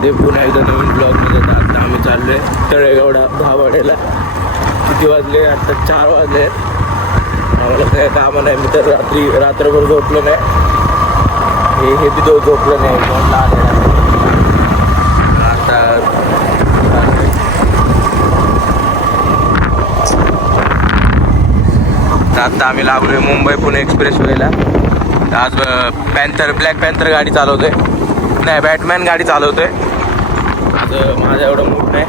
मध्ये पुन्हा एकदा नवीन ब्लॉगमध्ये. तर आता आम्ही चाललो आहे तळेगावडा धावाड्याला. किती वाजले? आता 4 वाजले. आम्हाला काय कामं नाही. मी तर रात्रभर झोपलो नाही. हे बी झोपलं नाही. फोन आलेला आता आम्ही लागलोय मुंबई पुणे एक्सप्रेसवेला. आज ब्लॅक पॅन्थर गाडी चालवतोय. नाही, बॅटमॅन गाडी चालवतोय. आज माझा एवढा मूड नाही.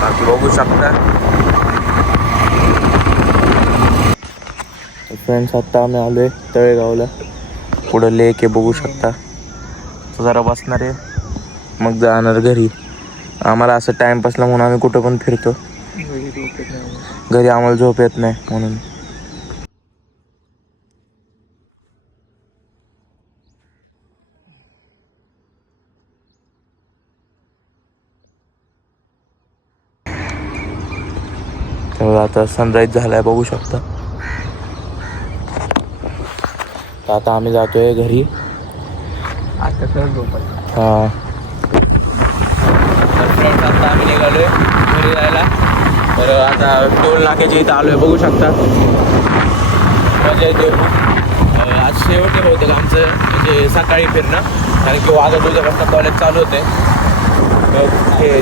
बाकी बघू शकता फ्रेंड्स. आत्ता आम्ही आलोय तळेगावला. पुढं लेक आहे बघू शकता. जरा बसणार आहे मग जाणार घरी. आम्हाला असं टाइमपासला म्हणून आम्ही कुठं पण फिरतो. घरी आम्हाला झोप येत नाही म्हणून. तर आता सनराईज झालाय बघू शकता. तर आता आम्ही जातोय घरी. आता सर झोपायचं. हां, तर फ्रेंड्स आता आम्ही निघालोय घरी जायला. तर आता टोल नाक्याच्या इथं आलोय बघू शकता. मजा येते. आज शेवटी होतं का आमचं म्हणजे सकाळी फिरणं. कारण की वाजत उद्यापासून कॉलेज चालू होते. हे